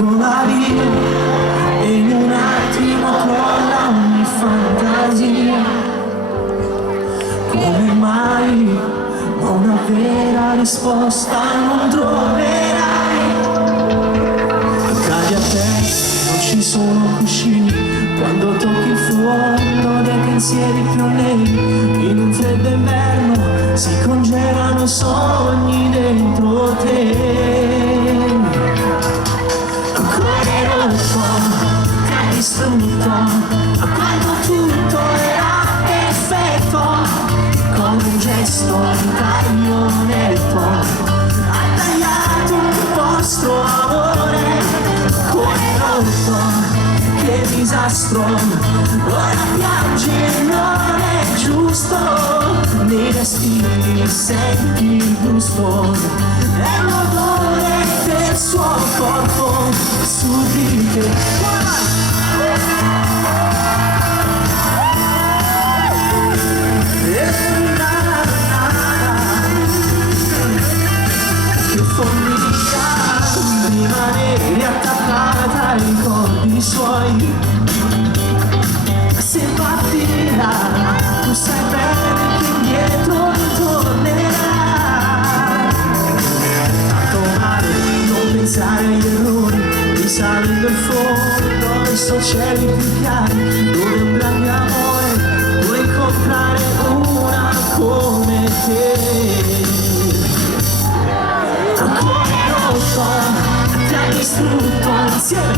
vola via e in un attimo crolla ogni fantasia. Come mai una vera risposta non troverai? Cadi a testa, non ci sono cuscini quando tocchi il fondo dei pensieri più neri. In un freddo inverno si congelano i sogni dentro te. Come rotto, ti ha distrutto, quando tutto era perfetto. Con un gesto di taglio netto ha tagliato un vostro amore. Come rotto, che disastro, ora piangi e non è giusto. Nei vestiti senti il gusto, è l'odore del suo corpo su di te. Rimanere attaccata ai ricordi suoi. Se partirà, tu sai bene che indietro non tornerai. Tanto male non pensare agli errori, risalendo in fondo ai suoi cieli più chiari, dove un grande amore vuoi incontrare una come te. Ti ha distrutto insieme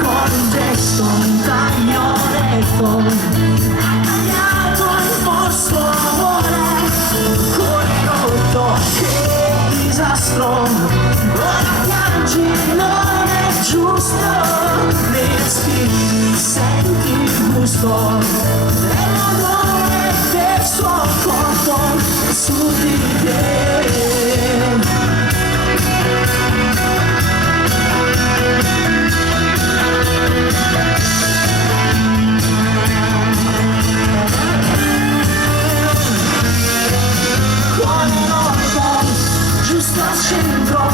con un gesto, un taglio netto ha tagliato il vostro amore. Come rotto, che disastro, ora piangi, non è giusto. Nei respiri senti il gusto dell'odore del suo corpo su di te. Cuore rotto, giusto al centro